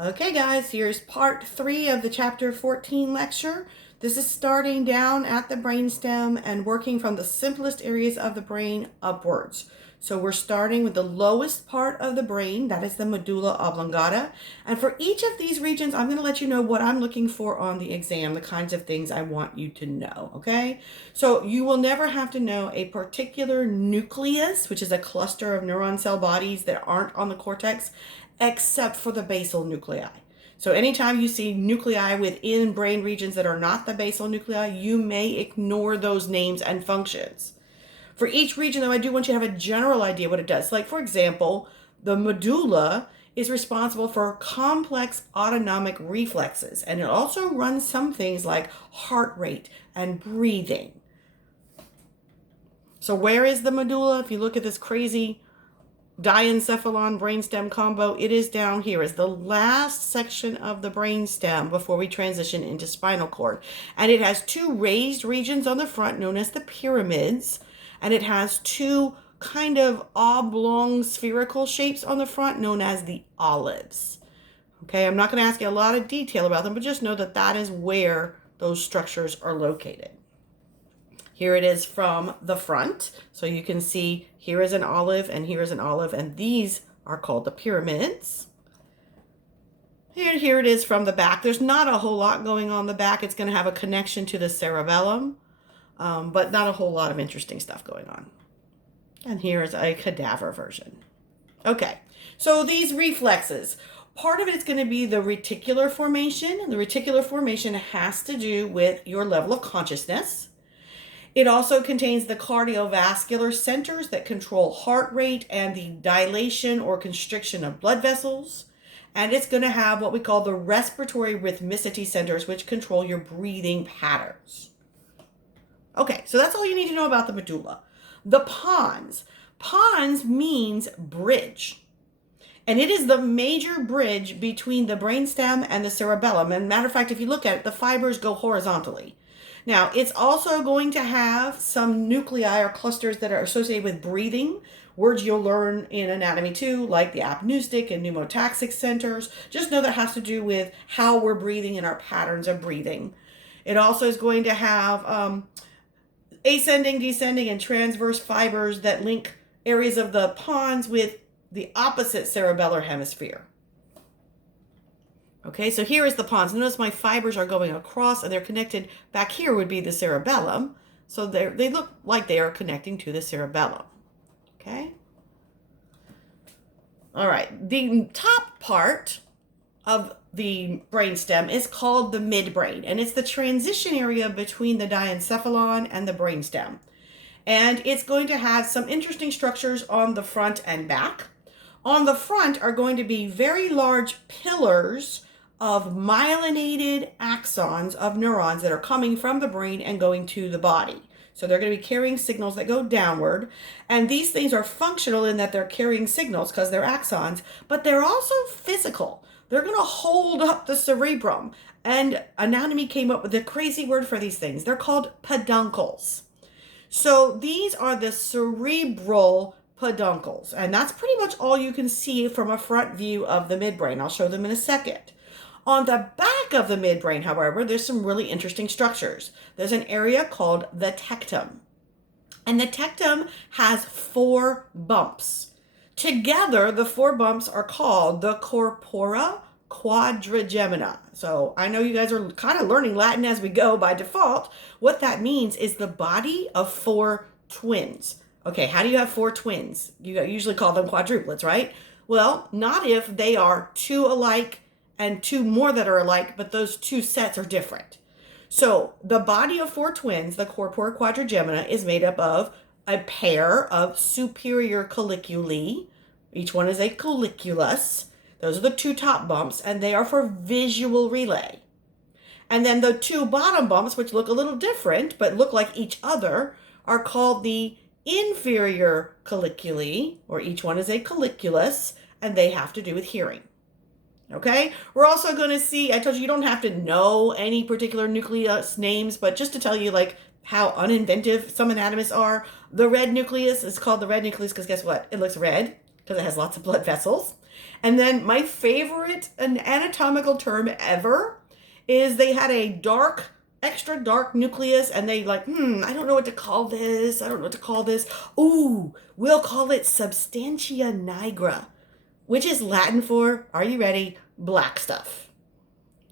Okay, guys, here's part 3 of the chapter 14 lecture. This is starting down at the brainstem and working from the simplest areas of the brain upwards. So we're starting with the lowest part of the brain, that is the medulla oblongata. And for each of these regions, I'm going to let you know what I'm looking for on the exam, the kinds of things I want you to know, okay? So you will never have to know a particular nucleus, which is a cluster of neuron cell bodies that aren't on the cortex, except for the basal nuclei. So anytime you see nuclei within brain regions that are not the basal nuclei, you may ignore those names and functions. For each region, though, I do want you to have a general idea what it does. Like, for example, the medulla is responsible for complex autonomic reflexes, and it also runs some things like heart rate and breathing. So where is the medulla? If you look at this crazy diencephalon brainstem combo, it is down here. It's the last section of the brainstem before we transition into spinal cord. And it has two raised regions on the front known as the pyramids, and it has two kind of oblong spherical shapes on the front known as the olives. Okay, I'm not going to ask you a lot of detail about them, but just know that that is where those structures are located. Here it is from the front. So you can see here is an olive and here is an olive, and these are called the pyramids. Here it is from the back. There's not a whole lot going on the back. It's going to have a connection to the cerebellum, but not a whole lot of interesting stuff going on. And here is a cadaver version. Okay, so these reflexes, part of it is going to be the reticular formation. The reticular formation has to do with your level of consciousness. It also contains the cardiovascular centers that control heart rate and the dilation or constriction of blood vessels. And it's going to have what we call the respiratory rhythmicity centers, which control your breathing patterns. Okay, so that's all you need to know about the medulla. The pons. Pons means bridge. And it is the major bridge between the brainstem and the cerebellum. And matter of fact, if you look at it, the fibers go horizontally. Now, it's also going to have some nuclei or clusters that are associated with breathing, words you'll learn in anatomy too, like the apneustic and pneumotaxic centers. Just know that has to do with how we're breathing and our patterns of breathing. It also is going to have ascending, descending, and transverse fibers that link areas of the pons with the opposite cerebellar hemisphere. Okay, so here is the pons. Notice my fibers are going across and they're connected. Back here would be the cerebellum. So they look like they are connecting to the cerebellum. Okay. All right, the top part of the brainstem is called the midbrain, and it's the transition area between the diencephalon and the brainstem. And it's going to have some interesting structures on the front and back. On the front are going to be very large pillars of myelinated axons of neurons that are coming from the brain and going to the body. So they're going to be carrying signals that go downward. And these things are functional in that they're carrying signals because they're axons, but they're also physical. They're going to hold up the cerebrum. And anatomy came up with a crazy word for these things. They're called peduncles. So these are the cerebral peduncles. And that's pretty much all you can see from a front view of the midbrain. I'll show them in a second. On the back of the midbrain, however, there's some really interesting structures. There's an area called the tectum. And the tectum has 4 bumps. Together, the 4 bumps are called the corpora quadrigemina. So I know you guys are kind of learning Latin as we go by default. What that means is the body of 4 twins. Okay, how do you have 4 twins? You usually call them quadruplets, right? Well, not if they are 2 alike and 2 more that are alike, but those 2 sets are different. So the body of 4 twins, the corpora quadrigemina, is made up of a pair of superior colliculi. Each one is a colliculus. Those are the 2 top bumps, and they are for visual relay. And then the 2 bottom bumps, which look a little different, but look like each other, are called the inferior colliculi, or each one is a colliculus, and they have to do with hearing. Okay, we're also going to see, I told you don't have to know any particular nucleus names, but just to tell you like how uninventive some anatomists are, the red nucleus is called the red nucleus because guess what? It looks red. because it has lots of blood vessels. And then my favorite anatomical term ever is they had a dark, extra dark nucleus, and they like, I don't know what to call this. I don't know what to call this. Ooh, we'll call it substantia nigra, which is Latin for, are you ready? Black stuff.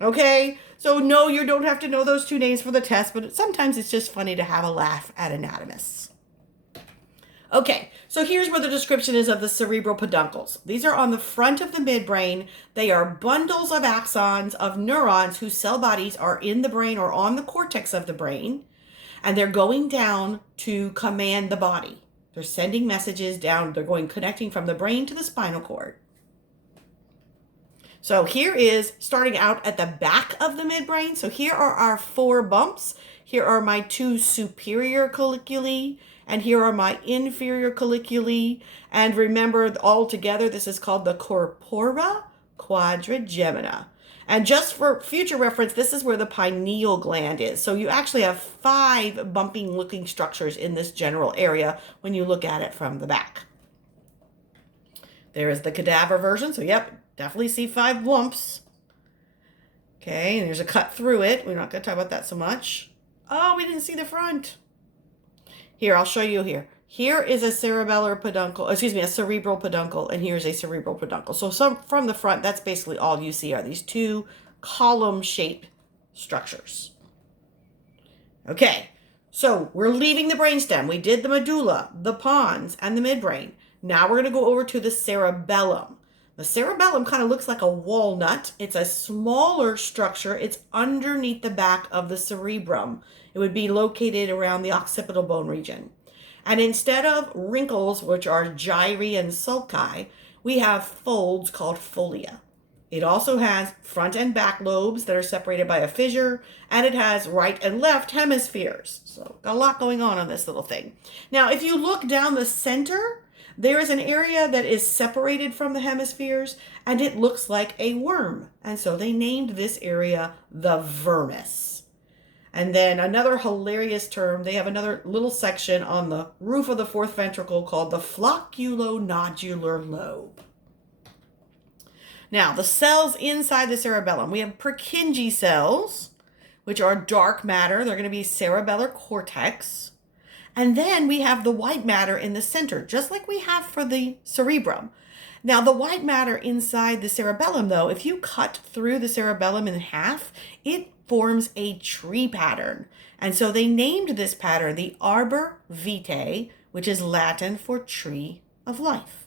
Okay? So no, you don't have to know those two names for the test, but sometimes it's just funny to have a laugh at anatomists. Okay, so here's where the description is of the cerebral peduncles. These are on the front of the midbrain. They are bundles of axons of neurons whose cell bodies are in the brain or on the cortex of the brain, and they're going down to command the body. They're sending messages down. They're connecting from the brain to the spinal cord. So here is starting out at the back of the midbrain. So here are our 4 bumps. Here are my 2 superior colliculi, and here are my inferior colliculi. And remember, all together, this is called the corpora quadrigemina. And just for future reference, this is where the pineal gland is. So you actually have 5 bumping looking structures in this general area when you look at it from the back. There is the cadaver version. So yep, definitely see 5 lumps. Okay, and there's a cut through it. We're not going to talk about that so much. Oh, we didn't see the front. Here, I'll show you here. Here is a a cerebral peduncle, and here's a cerebral peduncle. So from the front, that's basically all you see are these 2 column-shaped structures. Okay, so we're leaving the brainstem. We did the medulla, the pons, and the midbrain. Now we're going to go over to the cerebellum. The cerebellum kind of looks like a walnut. It's a smaller structure. It's underneath the back of the cerebrum. It would be located around the occipital bone region. And instead of wrinkles, which are gyri and sulci, we have folds called folia. It also has front and back lobes that are separated by a fissure, and it has right and left hemispheres. So got a lot going on this little thing. Now, if you look down the center, there is an area that is separated from the hemispheres, and it looks like a worm. And so they named this area the vermis. And then another hilarious term, they have another little section on the roof of the 4th ventricle called the flocculonodular lobe. Now, the cells inside the cerebellum, we have Purkinje cells, which are dark matter. They're going to be cerebellar cortex. And then we have the white matter in the center, just like we have for the cerebrum. Now, the white matter inside the cerebellum, though, if you cut through the cerebellum in half, it forms a tree pattern. And so they named this pattern the arbor vitae, which is Latin for tree of life.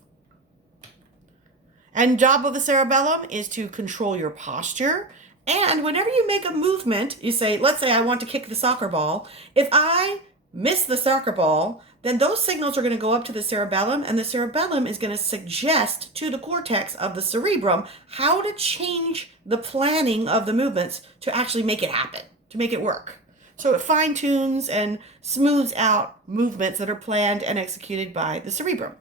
And job of the cerebellum is to control your posture. And whenever you make a movement, you say, let's say I want to kick the soccer ball. If I miss the soccer ball, then those signals are going to go up to the cerebellum, and the cerebellum is going to suggest to the cortex of the cerebrum how to change the planning of the movements to actually make it happen, to make it work. So it fine-tunes and smooths out movements that are planned and executed by the cerebrum.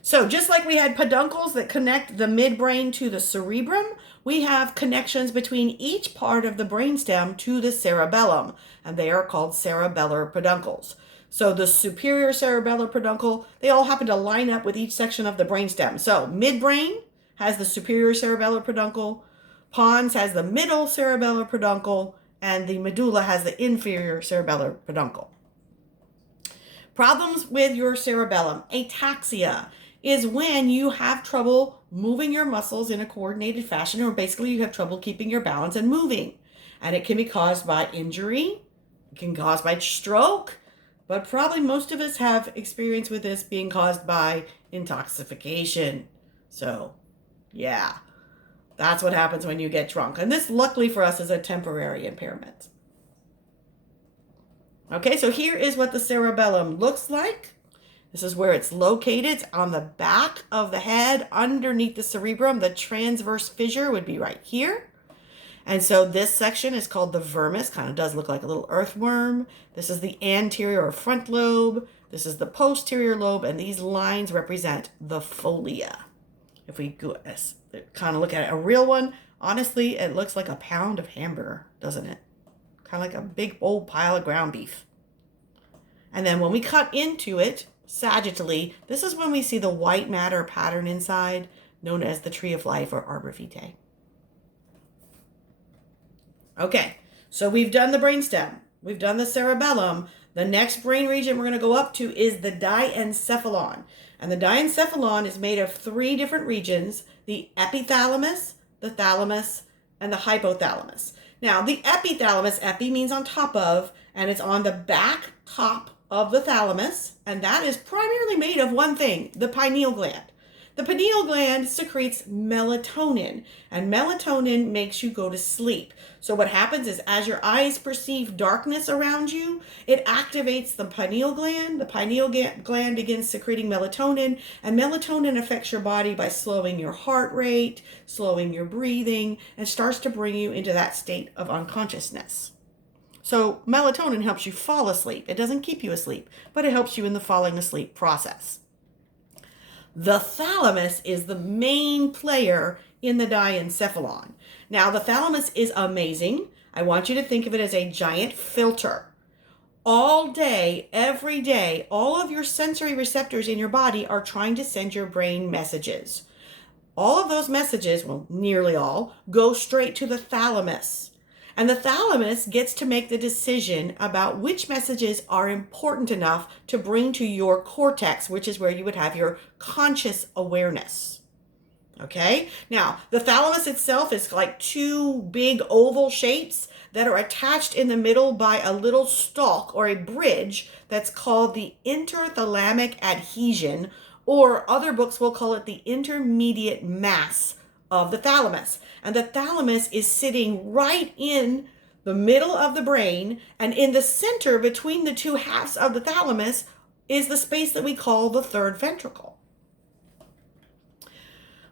So just like we had peduncles that connect the midbrain to the cerebrum, we have connections between each part of the brainstem to the cerebellum, and they are called cerebellar peduncles. So the superior cerebellar peduncle, they all happen to line up with each section of the brainstem. So midbrain has the superior cerebellar peduncle, pons has the middle cerebellar peduncle, and the medulla has the inferior cerebellar peduncle. Problems with your cerebellum. Ataxia is when you have trouble moving your muscles in a coordinated fashion, or basically you have trouble keeping your balance and moving. And it can be caused by injury, it can be caused by stroke, but probably most of us have experience with this being caused by intoxication. So, yeah, that's what happens when you get drunk. And this, luckily for us, is a temporary impairment. Okay, so here is what the cerebellum looks like. This is where it's located. It's on the back of the head, underneath the cerebrum. The transverse fissure would be right here. And so this section is called the vermis. Kind of does look like a little earthworm. This is the anterior or front lobe. This is the posterior lobe. And these lines represent the folia. If we go, kind of look at it, a real one, honestly, it looks like a pound of hamburger, doesn't it? Kind of like a big old pile of ground beef. And then when we cut into it, sagittally. This is when we see the white matter pattern inside, known as the tree of life or arbor vitae. Okay, so we've done the brainstem. We've done the cerebellum. The next brain region we're going to go up to is the diencephalon. And the diencephalon is made of 3 different regions: the epithalamus, the thalamus, and the hypothalamus. Now, the epithalamus, epi means on top of, and it's on the back top of the thalamus, and that is primarily made of one thing, the pineal gland. The pineal gland secretes melatonin, and melatonin makes you go to sleep. So what happens is, as your eyes perceive darkness around you, it activates the pineal gland. The pineal gland begins secreting melatonin, and melatonin affects your body by slowing your heart rate, slowing your breathing, and starts to bring you into that state of unconsciousness. So melatonin helps you fall asleep. It doesn't keep you asleep, but it helps you in the falling asleep process. The thalamus is the main player in the diencephalon. Now, the thalamus is amazing. I want you to think of it as a giant filter. All day, every day, all of your sensory receptors in your body are trying to send your brain messages. All of those messages, well, nearly all, go straight to the thalamus. And the thalamus gets to make the decision about which messages are important enough to bring to your cortex, which is where you would have your conscious awareness. Okay? Now, the thalamus itself is like 2 big oval shapes that are attached in the middle by a little stalk or a bridge that's called the interthalamic adhesion, or other books will call it the intermediate mass of the thalamus. And the thalamus is sitting right in the middle of the brain, and in the center between the 2 halves of the thalamus is the space that we call the third ventricle.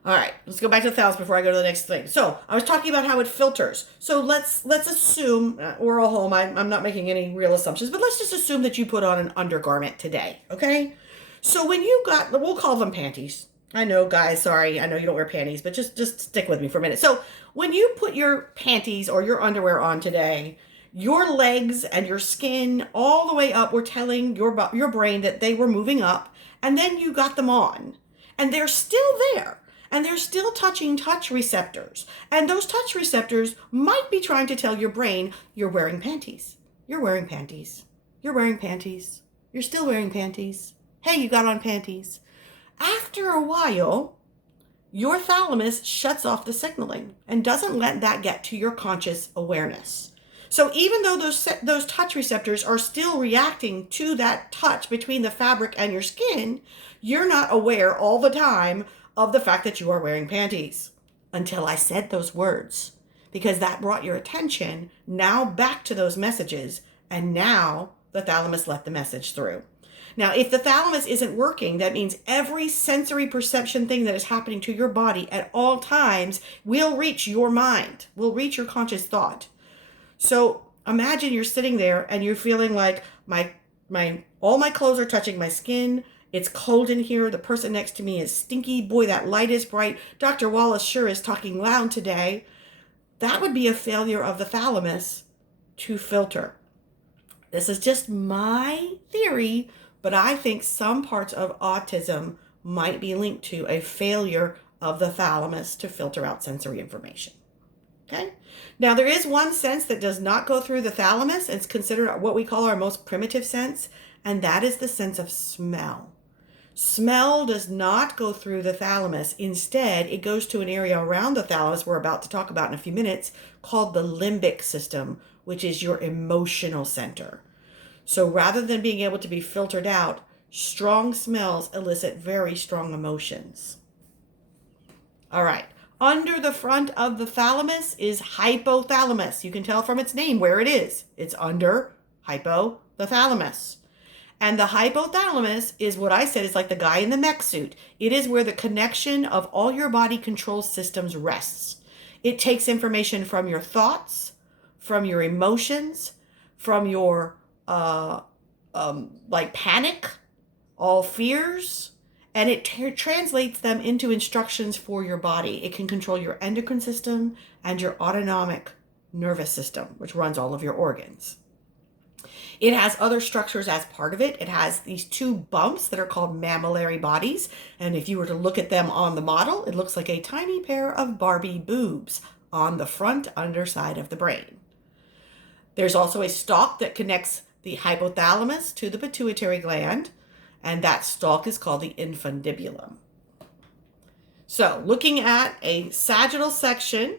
All right, let's go back to the thalamus before I go to the next thing. So I was talking about how it filters. So let's assume, we're all home, I'm not making any real assumptions, but let's just assume that you put on an undergarment today, okay? So when you got, we'll call them panties. I know, guys, sorry, I know you don't wear panties, but just stick with me for a minute. So when you put your panties or your underwear on today, your legs and your skin all the way up were telling your brain that they were moving up, and then you got them on, and they're still there, and they're still touching touch receptors, and those touch receptors might be trying to tell your brain, you're wearing panties, you're wearing panties, you're wearing panties, you're still wearing panties, hey, you got on panties. After a while, your thalamus shuts off the signaling and doesn't let that get to your conscious awareness. So even though those touch receptors are still reacting to that touch between the fabric and your skin, you're not aware all the time of the fact that you are wearing panties until I said those words, because that brought your attention now back to those messages, and now the thalamus let the message through. Now, if the thalamus isn't working, that means every sensory perception thing that is happening to your body at all times will reach your mind, will reach your conscious thought. So imagine you're sitting there and you're feeling like all my clothes are touching my skin. It's cold in here. The person next to me is stinky. Boy, that light is bright. Dr. Wallace sure is talking loud today. That would be a failure of the thalamus to filter. This is just my theory, but I think some parts of autism might be linked to a failure of the thalamus to filter out sensory information. Okay? Now, there is one sense that does not go through the thalamus. It's considered what we call our most primitive sense, and that is the sense of smell. Smell does not go through the thalamus. Instead, it goes to an area around the thalamus we're about to talk about in a few minutes called the limbic system, which is your emotional center. So rather than being able to be filtered out, strong smells elicit very strong emotions. All right. Under the front of the thalamus is hypothalamus. You can tell from its name where it is. It's under the thalamus. And the hypothalamus is what I said is like the guy in the mech suit. It is where the connection of all your body control systems rests. It takes information from your thoughts, from your emotions, from your like panic, all fears, and it translates them into instructions for your body. It can control your endocrine system and your autonomic nervous system, which runs all of your organs. It has other structures as part of it. It has these two bumps that are called mammillary bodies. And if you were to look at them on the model, it looks like a tiny pair of Barbie boobs on the front underside of the brain. There's also a stalk that connects the hypothalamus to the pituitary gland, and that stalk is called the infundibulum. So looking at a sagittal section,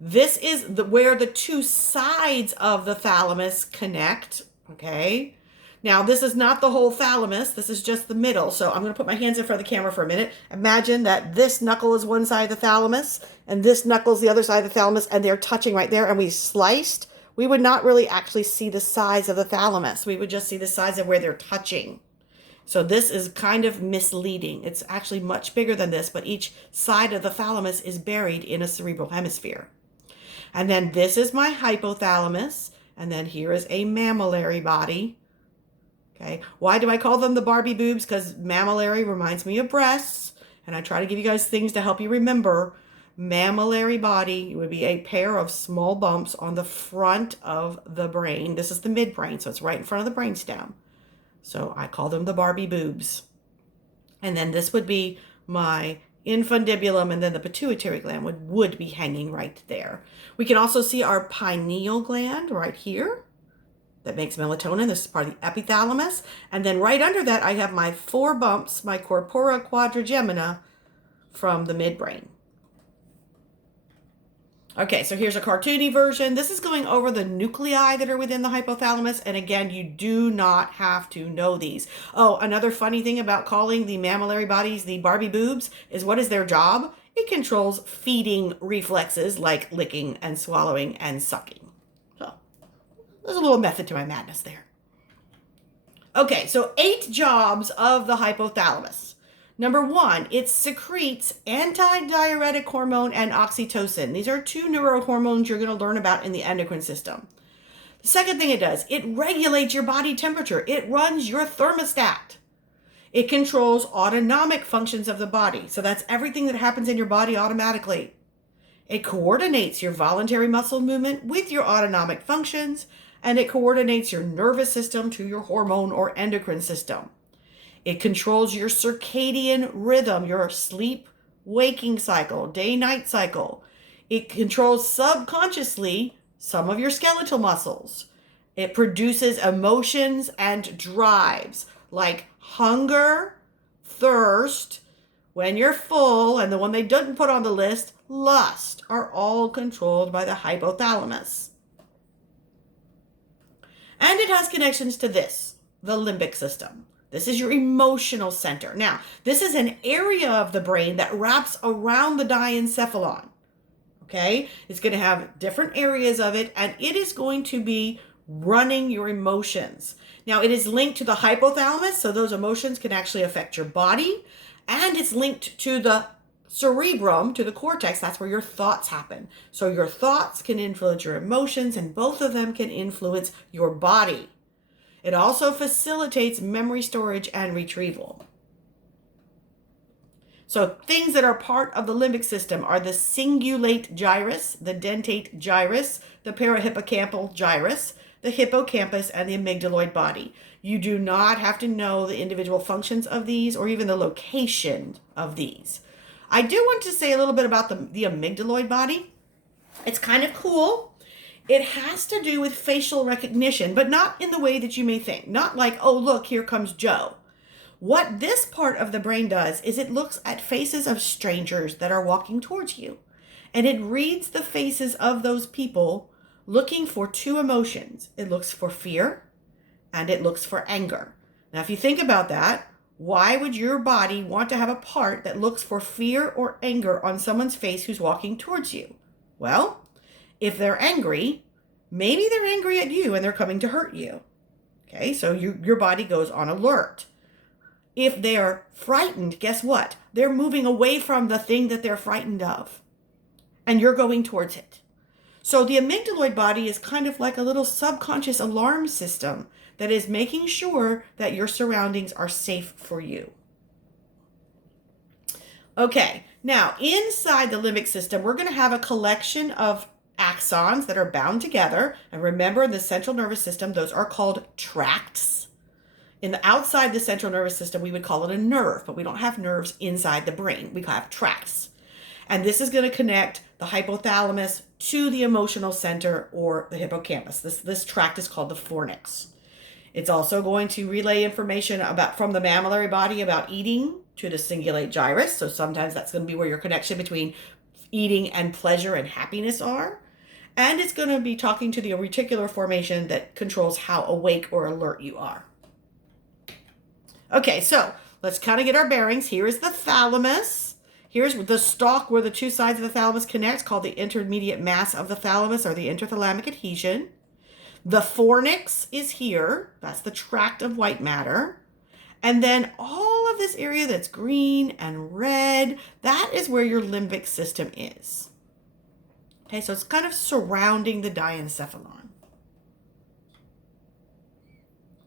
this is where the two sides of the thalamus connect, okay? Now, this is not the whole thalamus. This is just the middle. So I'm going to put my hands in front of the camera for a minute. Imagine that this knuckle is one side of the thalamus, and this knuckle is the other side of the thalamus, and they're touching right there, and we sliced. We would not really actually see the size of the thalamus. We would just see the size of where they're touching. So this is kind of misleading. It's actually much bigger than this, but each side of the thalamus is buried in a cerebral hemisphere. And then this is my hypothalamus, and then here is a mammillary body. Okay, why do I call them the Barbie boobs? Because mammillary reminds me of breasts, and I try to give you guys things to help you remember. Mammillary body would be a pair of small bumps on the front of the brain. This is the midbrain, so it's right in front of the brainstem. So I call them the Barbie boobs. And then this would be my infundibulum, and then the pituitary gland would be hanging right there. We can also see our pineal gland right here that makes melatonin. This is part of the epithalamus. And then right under that, I have my 4 bumps, my corpora quadrigemina from the midbrain. Okay, so here's a cartoony version. This is going over the nuclei that are within the hypothalamus. And again, you do not have to know these. Oh, another funny thing about calling the mammillary bodies the Barbie boobs is, what is their job? It controls feeding reflexes like licking and swallowing and sucking. So there's a little method to my madness there. Okay, so 8 jobs of the hypothalamus. Number 1, it secretes antidiuretic hormone and oxytocin. These are 2 neurohormones you're going to learn about in the endocrine system. The second thing it does, it regulates your body temperature. It runs your thermostat. It controls autonomic functions of the body. So that's everything that happens in your body automatically. It coordinates your voluntary muscle movement with your autonomic functions, and it coordinates your nervous system to your hormone or endocrine system. It controls your circadian rhythm, your sleep-waking cycle, day-night cycle. It controls subconsciously some of your skeletal muscles. It produces emotions and drives like hunger, thirst, when you're full, and the one they didn't put on the list, lust, are all controlled by the hypothalamus. And it has connections to this, the limbic system. This is your emotional center. Now, this is an area of the brain that wraps around the diencephalon. Okay? It's going to have different areas of it, and it is going to be running your emotions. Now, it is linked to the hypothalamus, so those emotions can actually affect your body, and it's linked to the cerebellum, to the cortex. That's where your thoughts happen. So your thoughts can influence your emotions, and both of them can influence your body. It also facilitates memory storage and retrieval. So things that are part of the limbic system are the cingulate gyrus, the dentate gyrus, the parahippocampal gyrus, the hippocampus, and the amygdaloid body. You do not have to know the individual functions of these or even the location of these. I do want to say a little bit about the amygdaloid body. It's kind of cool. It has to do with facial recognition, but not in the way that you may think. Not like, oh, look, here comes Joe. What this part of the brain does is it looks at faces of strangers that are walking towards you. And it reads the faces of those people looking for 2 emotions. It looks for fear and it looks for anger. Now, if you think about that, why would your body want to have a part that looks for fear or anger on someone's face who's walking towards you? Well, if they're angry, maybe they're angry at you and they're coming to hurt you. Okay, so your body goes on alert. If they're frightened, guess what? They're moving away from the thing that they're frightened of, and you're going towards it. So the amygdaloid body is kind of like a little subconscious alarm system that is making sure that your surroundings are safe for you. Okay, now inside the limbic system, we're going to have a collection of axons that are bound together. And remember, in the central nervous system, those are called tracts. In the outside the central nervous system, we would call it a nerve, but we don't have nerves inside the brain. We have tracts. And this is going to connect the hypothalamus to the emotional center or the hippocampus. This tract is called the fornix. It's also going to relay information from the mammillary body about eating to the cingulate gyrus. So sometimes that's going to be where your connection between eating and pleasure and happiness are. And it's going to be talking to the reticular formation that controls how awake or alert you are. Okay, so let's kind of get our bearings. Here is the thalamus. Here's the stalk where the two sides of the thalamus connect, called the intermediate mass of the thalamus, or the interthalamic adhesion. The fornix is here. That's the tract of white matter. And then all of this area that's green and red, that is where your limbic system is. Okay, so it's kind of surrounding the diencephalon.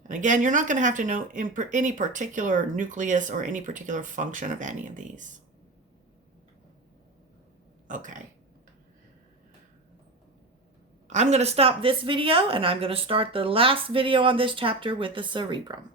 And again, you're not going to have to know any particular nucleus or any particular function of any of these. Okay. I'm going to stop this video and I'm going to start the last video on this chapter with the cerebrum.